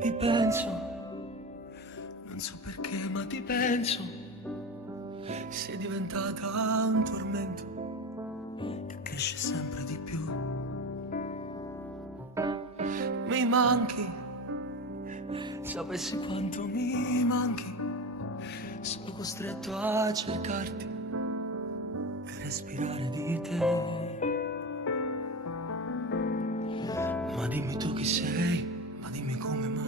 Ti penso, non so perché ma ti penso, sei diventata un tormento che cresce sempre di più. Mi manchi, sapessi quanto mi manchi, sono costretto a cercarti per respirare di te. Ma dimmi tu chi sei, ma dimmi come mai.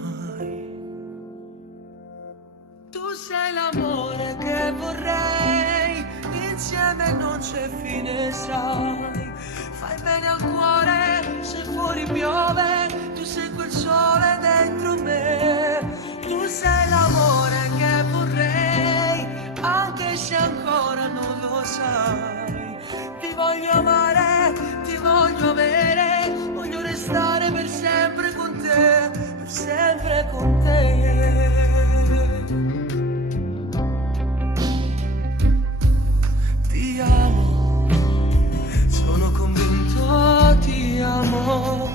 Tu sei l'amore che vorrei, insieme non c'è fine, sai. Fai bene al cuore, se fuori piove, tu sei quel sole dentro me. Tu sei l'amore che vorrei, anche se ancora non lo sai. Ti voglio amare, ti voglio avere, voglio restare per sempre con te, per sempre con te. Ti amo, sono convinto, ti amo,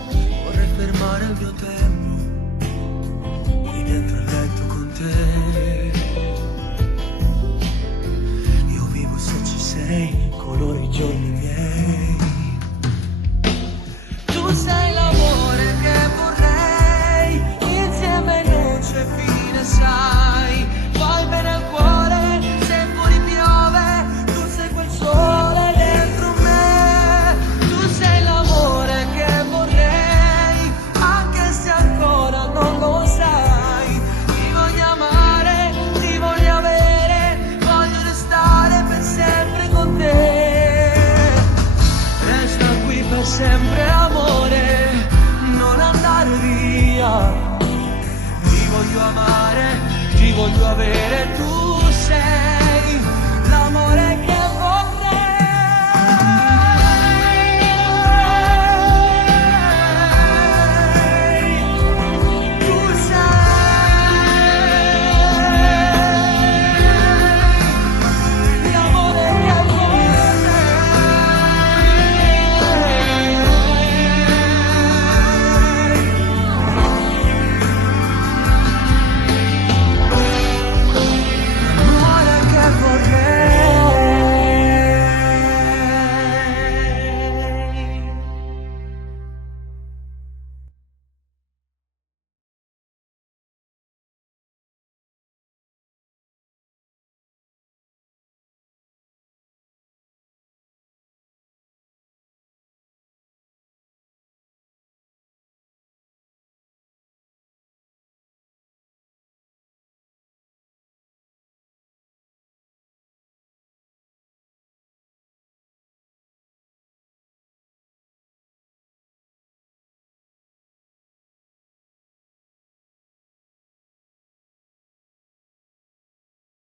vorrei fermare il mio tempo qui dentro il letto con te. Io vivo se ci sei, colori i giorni miei. Tu sei l'amore che vorrei, insieme non c'è fine, sai. Fai bene al cuore, se fuori piove, tu sei quel sole dentro me. Tu sei l'amore che vorrei, anche se ancora non lo sai. Ti voglio amare, ti voglio avere, voglio restare per sempre con te. Resta qui per sempre, amore, non andare via. Ti voglio amare, ti voglio avere, tu sei